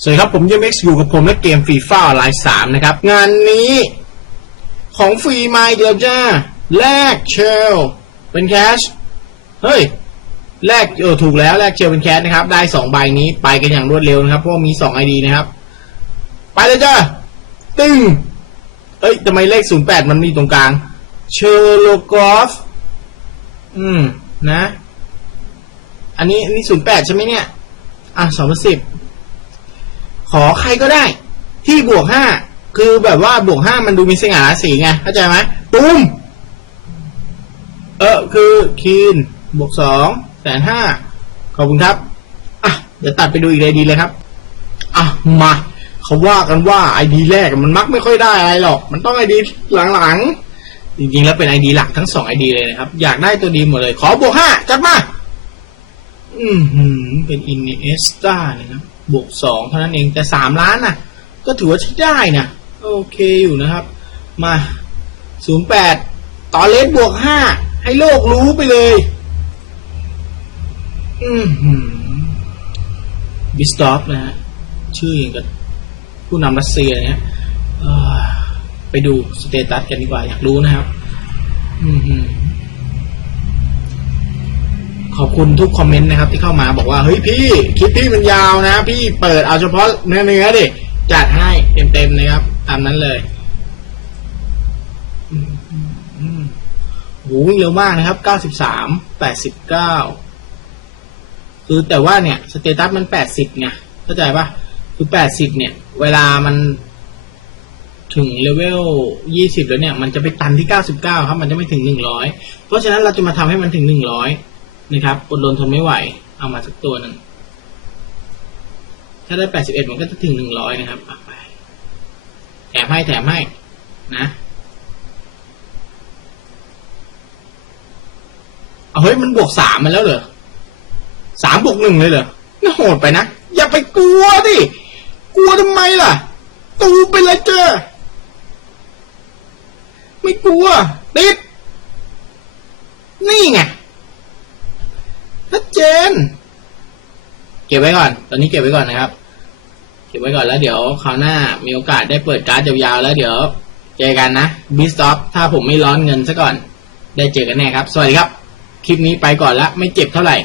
สวัสดีครับ ผมเยมเอ็กซ์อยู่กับผมและเกมฟีฟ่าไลน์สามนะครับ งานนี้ของฟรีมาอีกแล้วจ้าแลกเชลเป็นแคชเฮ้ยแลกเออถูกแล้วแลกเชลเป็นแคชนะครับ ได้สองใบนี้ไปกันอย่างรวดเร็วนะครับ เพราะมีสองไอดีนะครับ ไปเลยจ้าตึงเอ้ยทำไมเลขศูนย์แปดมันมีตรงกลาง เชอร์โลกอฟอืมนะ อันนี้อันนี้ศูนย์แปดใช่ไหมเนี่ย อะสองพันสิบ อใครก็ได้ ที่บวกห้าคือแบบว่าบวกห้ามันดูมีสง่าราศีไงเข้าใจไหมตุ้มเออคือคีนบวกสองแสนห้าขอบคุณครับอะเดี๋ยวตัดไปดูอีกเลยดีเลยครับอะมาเขาว่ากันว่าไอดีแรกมันมักไม่ค่อยได้อะไรหรอก มันต้องไอดีหลังๆจริงๆแล้วเป็นไอดีหลักทั้งสองไอดีเลยนะครับ อยากได้ตัวดีหมดเลย ขอบวกห้าจัดมา อืมหืมเป็นอินเอสตานะครับ บวกสองเท่านั้นเองแต่สามล้านน่ะ ก็ถือว่าใช้ได้นะโอเคอยู่นะครับ มาศูนย์แปดต่อเลสบวกห้าให้โลกรู้ไปเลย อืมบิสตอฟนะฮะชื่ออย่างกับผู้นำรัสเซียเนี่ยไปดูสเตตัสกันดีกว่าอยากรู้นะครับ อืม ขอบคุณทุกคอมเมนต์นะครับที่เข้ามาบอกว่าเฮ้ยพี่คลิปพี่มันยาวนะ พี่เปิดเอาเฉพาะเนื้อเนื้อดิจัดให้เต็มๆนะครับ ตามนั้นเลยหวิ่งเร็วมากนะครับเก้าสิบสามแปดสิบเก้าคือแต่ว่าเนี่ยสเตตัสมันแปดสิบไงเข้าใจปะคือแปดสิบเนี่ย เวลามันถึงเลเวลยี่สิบแล้วเนี่ย มันจะไปตันที่เก้าสิบเก้าครับ มันจะไม่ถึงหนึ่งร้อยเพราะฉะนั้นเราจะมาทำให้มันถึงหนึ่งร้อย นะครับอดรนทนไม่ไหว เอามาสักตัวหนึ่งถ้าได้แปดสิบเอ็ดมันก็จะถึงหนึ่งร้อยนะครับอะไปแถมให้แถมให้นะเอาเฮ้ย มันบวกสามาแล้วเหรอสามบวกหนึ่งเลยเหรอน่าโหดไปนะ อย่าไปกลัวดิ กลัวทำไมล่ะ ตูไปเลยเจ้าไม่กลัวติดนี่ไง ชัดเจน เก็บไว้ก่อน ตอนนี้เก็บไว้ก่อนนะครับ เก็บไว้ก่อนแล้วเดี๋ยวคราวหน้ามีโอกาสได้เปิดการ์ดยาวๆแล้วเดี๋ยวเจอกันนะบิสต็อปถ้าผมไม่ร้อนเงินซะก่อน ได้เจอกันแน่ครับ สวัสดีครับ คลิปนี้ไปก่อนละไม่เจ็บเท่าไหร่